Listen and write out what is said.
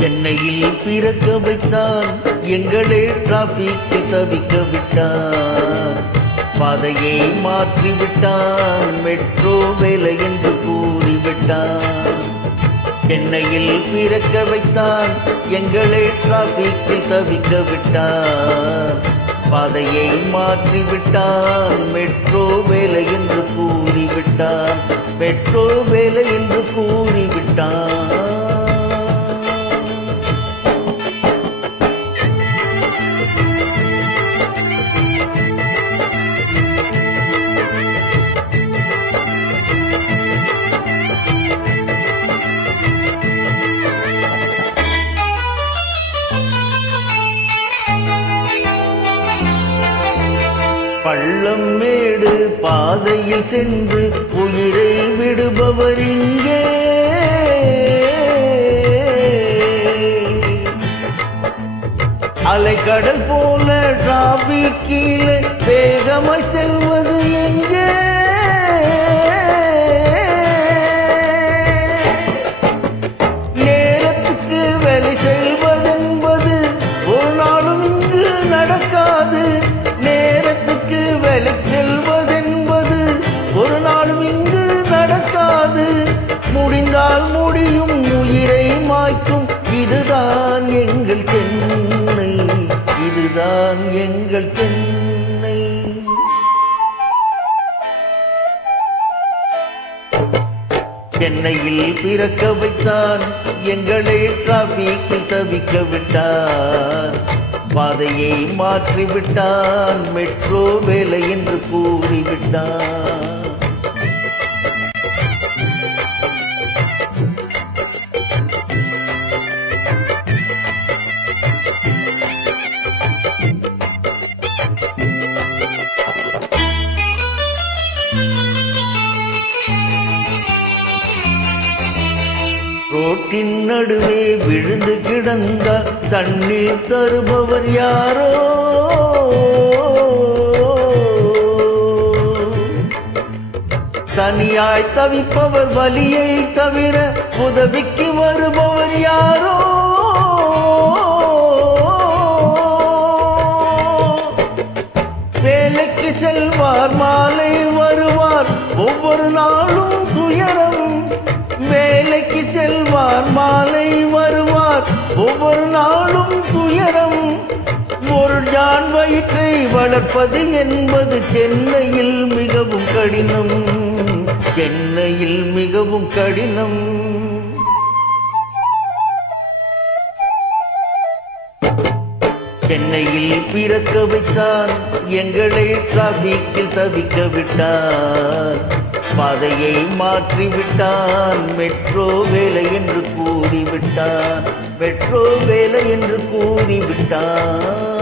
சென்னையில் பிறக்க வைத்தான், எங்களே டிராபிக்கில் தவிக்க விட்டான். பாதையை மாற்றிவிட்டான், மெட்ரோ வேலை என்று கூறிவிட்டான். சென்னையில் பிறக்க வைத்தான், எங்களே டிராபிக்கில் தவிக்க விட்டான். பாதையை மாற்றிவிட்டான், மெட்ரோ வேலை என்று கூறிவிட்டான். மெட்ரோ வேலை என்று கூறிவிட்டான். பள்ளம் மேடு பாதையில் சென்று உயிரை விடுபவர் இங்கே. அலைக்கடல் போல டிராபிக் கீழே வேகமாய் செல்வது எங்கே? நேரத்துக்கு வேலை செல்வதென்பது ஒரு நாளும் இங்கு நடக்காது. நேரத்துக்கு வேலை செல்வதென்பது ஒரு நாளும் இங்கு நடக்காது. முடிந்தால் முடியும், உயிரை மாய்க்கும். இதுதான் எங்கள் சென்னை, இதுதான் எங்கள் சென்னை. சென்னையில் பிறக்க வைத்தான், எங்களை டிராபிக்கில் தவிக்க விட்டான். பாதையை மாற்றிவிட்டான், மெட்ரோ வேலை என்று கூறிவிட்டான். ரோட்டின் நடுவே விழுந்து கிடந்தார், தண்ணீர் தருபவர் யாரோ? தனியாய் தவிப்பவர் வலியை தவிர உதவிக்கு வருபவர் யாரோ? வேலைக்கு செல்வார், மாலை வருவார், ஒவ்வொரு நாளும் துயரம். வேலைக்கு செல்வார், மாலை வருவார், ஒவ்வொரு நாளும் துயரம். ஒரு ஜான் வயிற்றை வளர்ப்பது என்பது சென்னையில் மிகவும் கடினம், சென்னையில் மிகவும் கடினம். சென்னையில் பிறக்க வைத்தான், எங்களை டிராபிக்கில் தவிக்க விட்டான். பாதையை மாற்றிவிட்டான், மெட்ரோ வேலை என்று கூறிவிட்டான். மெட்ரோ வேலை என்று கூறிவிட்டான்.